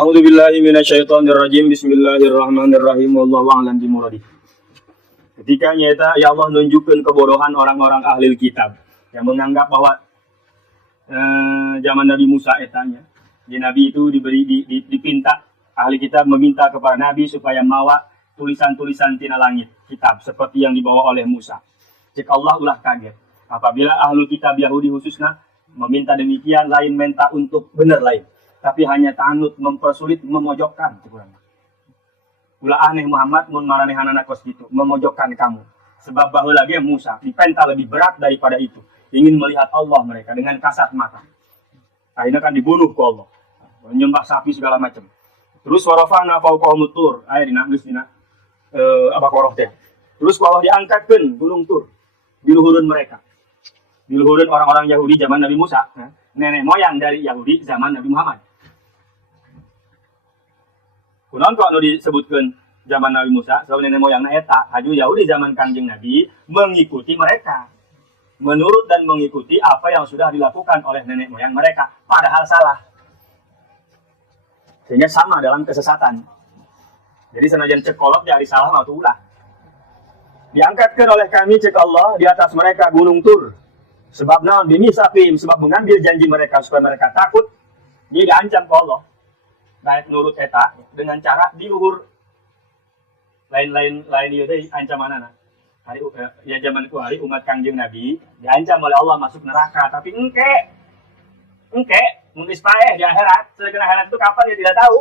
A'udzubillahi minasyaitonirrajim. Bismillahirrahmanirrahim. Wallahu a'lam bimuradi. Ketika nyata ya Allah nunjukkan kebodohan orang-orang ahli kitab yang menganggap bahwa zaman Nabi Musa etanya, di Nabi itu dipinta ahli kitab meminta kepada Nabi supaya mawa tulisan-tulisan tina langit kitab seperti yang dibawa oleh Musa. Cek Allah ulah kaget apabila ahli kitab Yahudi khususnya meminta demikian, lain minta untuk benar lain, tapi hanya tanut mempersulit, memojokkan. Ulah aneh Muhammad mun maranehanana kos gitu, memojokkan kamu. Sebab bahwa lagi Musa dipenta lebih berat daripada itu, ingin melihat Allah mereka dengan kasat mata. Akhirnya kan dibunuh ke Allah, menyembah sapi segala macam. Terus warafana fauqahum tur, aya dina geus dina Abaqarah teh. Terus Allah diangkatkeun gunung Tur di luhureun mereka. Di luhureun orang-orang Yahudi zaman Nabi Musa, nenek moyang dari Yahudi zaman Nabi Muhammad. Kunaon kok disebutkan zaman Nabi Musa, sebab nenek moyangna eta haju Yahudi zaman Kanjeng Nabi mengikuti mereka. Menurut dan mengikuti apa yang sudah dilakukan oleh nenek moyang mereka, padahal salah. Sehingga sama dalam kesesatan. Jadi senajan cek kolot dari salah atau ulah. Diangkatkan oleh kami cek Allah di atas mereka gunung Tur. Sebab naon bimisaqim, sebab mengambil janji mereka supaya mereka takut. Dia diancam ke Allah. Baik nurut eta dengan cara diluhur lain ieu deui ancamanana. Hari ya zaman ku hari umat Kangjeng Nabi diancam oleh Allah masuk neraka, tapi engke mun geus paeh di akhirat. Sedangkan akhirat itu kapan dia tidak tahu.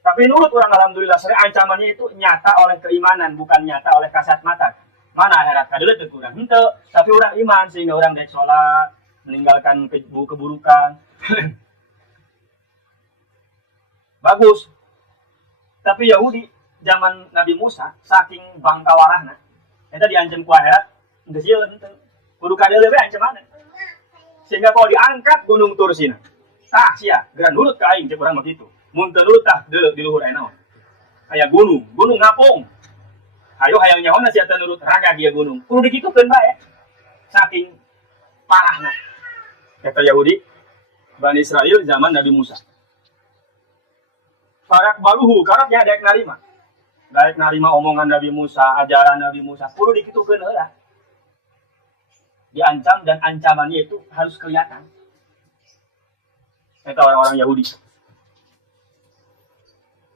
Tapi nurut orang alhamdulillah, ancamannya itu nyata oleh keimanan, bukan nyata oleh kasat mata. Mana akhirat kadeuleu teu kurang henteu, tapi orang iman sehingga orang dek salat, meninggalkan keburukan. Bagus. Tapi Yahudi zaman Nabi Musa saking bangkawarahna eta diancam ku akhirat geus ieu henteu. Kudu kadeuleu we ancamanna. Sehingga kalau diangkat gunung Tur sina. Tah sia, geran nurut ka aing cek urang mah kitu. Mun teu nurut tah di luhur aya naon? Aya gunung ngapung. Hayo hayang nyawana sia teu nurut raga dia gunung. Kudu dikitukeun bae. Saking parahna. Eta Yahudi Bani Israil zaman Nabi Musa. Farak baluhu, karatnya daek narima omongan Nabi Musa, ajaran Nabi Musa, kudu dikitukeun heula. Diancam dan ancamannya itu harus kelihatan. Eta orang-orang Yahudi.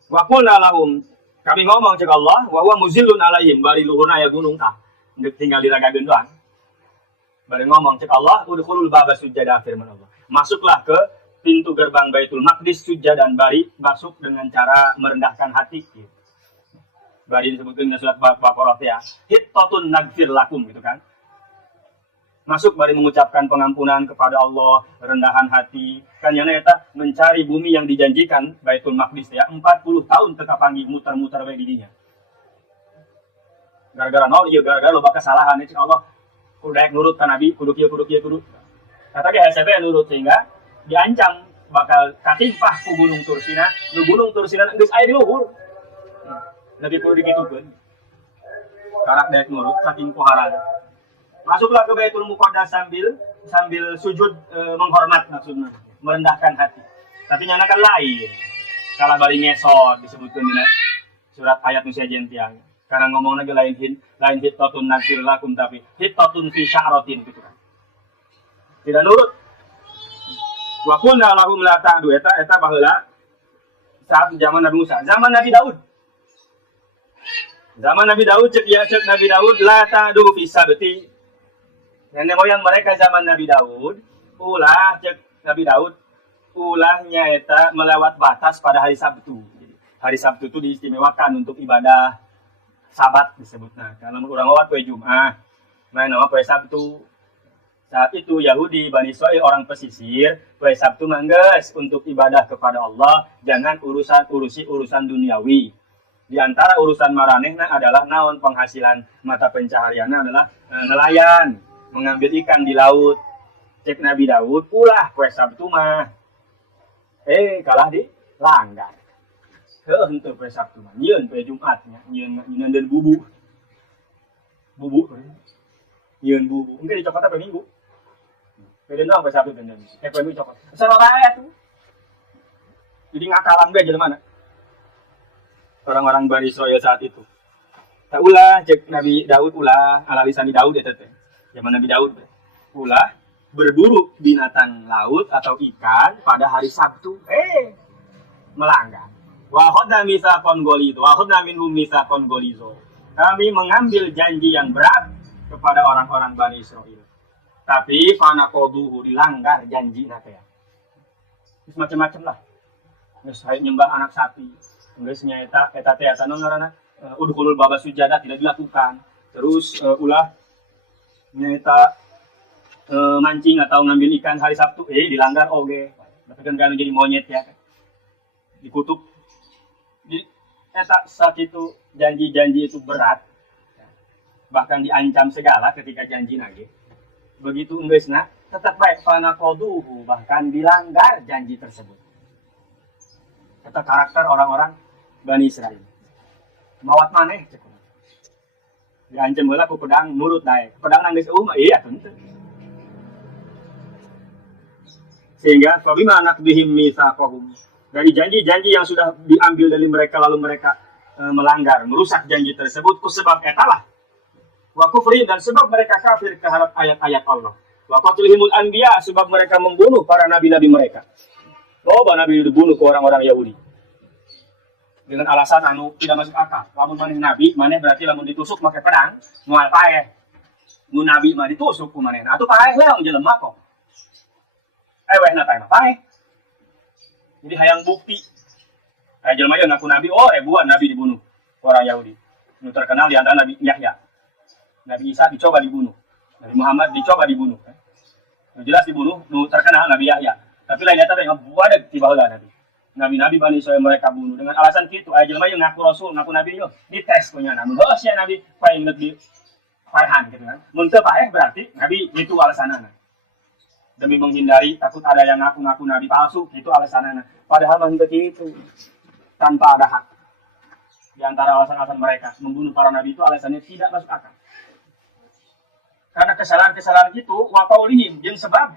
Wa qulna lahum, kami ngomong cek Allah, wa huwa muzillun alaihim, bari luhurna aya gunung tah, tinggal diragageun doang. Bari ngomong cek Allah, udkhulul baba sujada, firman Allah. Masuklah ke pintu gerbang Baitul Maqdis sujud dan bari masuk dengan cara merendahkan hati. Bari disebutkan dalam surat Baqarah ya. Hittatun nagfir lakum gitu kan. Masuk bari mengucapkan pengampunan kepada Allah, rendahan hati. Kan yana eta mencari bumi yang dijanjikan Baitul Maqdis ya 40 tahun teka panggih muter-muter bae di dinya. Gara-gara naon ieu gara-gara loba kesalahan cek Allah. Kudu daek nurut ka Nabi, kudu kieu. Kata ge HSP nurut sehingga diancam bakal katimpah ku gunung Tursina, nu gunung Tursina geus aya di luhur. Lebih perlu dikitukeun. Karak daek nurut saking kuharan. Masuklah ke Baitul Muqaddas sambil sujud menghormat maksudnya, merendahkan hati. Tapi nyana kan lain. Kalah bari ngesot disebutkeun dina surat ayat nu sajen tiang. Karena ngomong lagi lain hittatun nakir lakum tapi hittatun fi sya'ratin gitu kan. Tidak nurut. Wa qulna lahum la ta'du eta baheula saat zaman Nabi Musa, zaman Nabi Daud. Zaman Nabi Daud cek Nabi Daud la ta'du fi sabti. Nenek moyang mereka zaman Nabi Daud ulah cek Nabi Daud ulahnya eta melewat batas pada hari Sabtu. Hari Sabtu itu diistimewakan untuk ibadah Sabat disebutna. Kalau urang lewat poe Jumat, main nama poe Sabtu. Saat itu Yahudi, Bani Israil, orang pesisir, poe Sabtu mangges untuk ibadah kepada Allah, jangan urusi urusan duniawi. Di antara urusan maranehna adalah naon penghasilan mata pencaharianna adalah nelayan, mengambil ikan di laut. Cek Nabi Daud, ulah poe Sabtu mah. Kalah di langgar. Henteu poe Sabtu mah, nyieun poe Jumatnya, nyieun dan bubu. Nyieun bubu, engke dicokotna poe Minggu. Pede naon poe Sabtu dan poe Minggu cokot. Sareng bae tuh. Jadi ngakalan gue aja mana orang-orang Bani Israel saat itu. Tak ulah cek Nabi Daud ulah ala lisan Daud ya teteh. Zaman Nabi Daud ulah berburu binatang laut atau ikan pada hari Sabtu. Melanggar. Wa khadna mitsaqan ghaliz wa khadna minhum mitsaqan ghaliz. Kami mengambil janji yang berat kepada orang-orang Bani Israel. Tapi fanakoduhu dilanggar janji nake ya. Macam-macam lah. Geus nyembah anak sapi. Geus nyaeta eta teh asa ngaranna udkhulul baba sujadah tidak dilakukan. Terus ulah nyaeta mancing atau ngambil ikan hari Sabtu dilanggar oge. Tapi kan jadi monyet ya. Dikutuk. Jadi eta sakitu janji-janji itu berat. Bahkan diancam segala ketika janji nage. Begitu enggeusna tetap baik fanakoduhu bahkan dilanggar janji tersebut. Kata karakter orang-orang Bani Israel. Mawat maneh cek. Diancam heula ku pedang nurut dae. Pedang nanggeus mah iya tentu. Sehingga fabima naqdihim mitsaqahum. Dari janji-janji yang sudah diambil dari mereka lalu mereka melanggar, merusak janji tersebut kusebab etalah wa kufri dan sebab mereka kafir terhadap ayat-ayat Allah. Wa qatlihimul anbiya sebab mereka membunuh para nabi-nabi mereka. Loba nabi dibunuh ke orang-orang Yahudi. Dengan alasan anu tidak masuk akal. Lamun maneh nabi, maneh berarti lamun ditusuk make pedang, moal paeh. Mun nabi mah ditusuk ku maneh. Atuh paeh leung jelema kok. Wehna paeh. Jadi hayang bukti. Jelema yang ngaku nabi, ribuan nabi dibunuh orang Yahudi. Nu terkenal di antara Nabi Yahya. Nabi Isa dicoba dibunuh. Nabi Muhammad dicoba dibunuh. Jelas dibunuh, nu terkenal Nabi Yahya. Tapi lain eta yang buadeg ti baheula Nabi. Nabi-nabi Bani Israil mereka bunuh dengan alasan kitu. Jelema yang ngaku rasul, ngaku nabi yo dites punya namun heuh sia nabi paling lebih paehan gitu kan. Mun teu paeh berarti nabi itu alasanana. Demi menghindari takut ada yang ngaku-ngaku nabi palsu, itu alasanana. Padahal mah begitu. Tanpa ada hak. Di antara alasan-alasan mereka membunuh para nabi itu alasannya tidak masuk akal. Karena kesalahan-kesalahan itu waqaulihim jeung sebab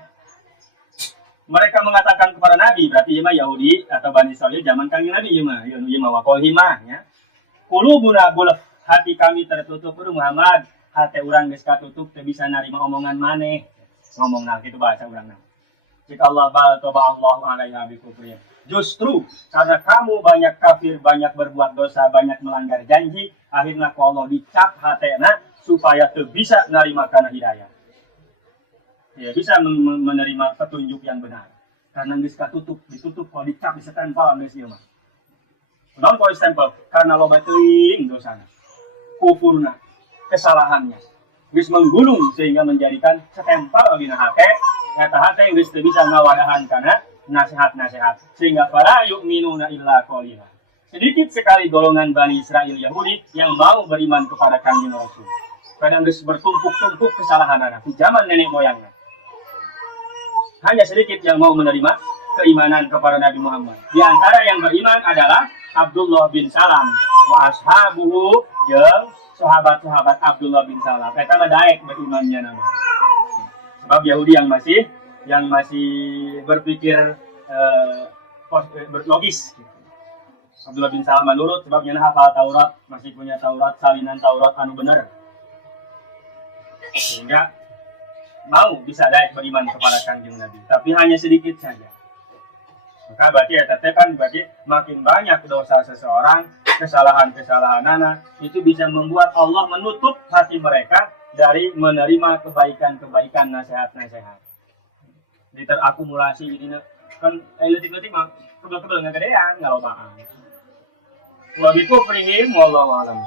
mereka mengatakan kepada Nabi, berarti ieu mah Yahudi atau Bani Israil zaman kanjeng Nabi ieu mah waqaulihim nya. Qulubuna gulf, hati kami tertutup Muhammad, hati urang geus katutup teu bisa narima omongan maneh. Ngomongna kitu bahasa urangna. Jika Allah bal toba Allahu alaiha bi kufri. Justru karena kamu banyak kafir, banyak berbuat dosa, banyak melanggar janji, akhirnya ku Allah dicap hatena supaya teu bisa narima kana hidayah. Ya bisa menerima petunjuk yang benar. Karena geus katutup, ditutup kalau dicap disestempel geus ieu mah. Naon kalau stempel? Karena loba teuing dosana. Kufurna, kesalahannya. Geus menggulung sehingga menjadikan stempel dina hate, eta hate yang geus teu bisa ngawadahan kana nasihat-nasihat sehingga para yu'minuna illa qalila. Sedikit sekali golongan Bani Israil Yahudi yang mau beriman kepada Kanjeng Rasul. Kadang geus bertumpuk-tumpuk kesalahanana di zaman nenek moyangna. Hanya sedikit yang mau menerima keimanan kepada Nabi Muhammad. Di antara yang beriman adalah Abdullah bin Salam wa ashabuhu jeung sahabat-sahabat Abdullah bin Salam. Eta mah daek berimannya nama. Sebab Yahudi yang masih berpikir logis. Abdullah bin Salam menurut sebabnya hafal Taurat, masih punya Taurat, salinan Taurat anu bener. Sehingga mau bisa daek beriman kepada Kanjeng Nabi, tapi hanya sedikit saja. Maka berarti berarti makin banyak dosa seseorang, kesalahan-kesalahan anak, itu bisa membuat Allah menutup hati mereka dari menerima kebaikan-kebaikan, nasihat-nasihat. Jadi terakumulasi ini kan letik-letik mah kebel-kebel ngegedean ngalobaan. Wa bi kufrihim wallahu a'lam.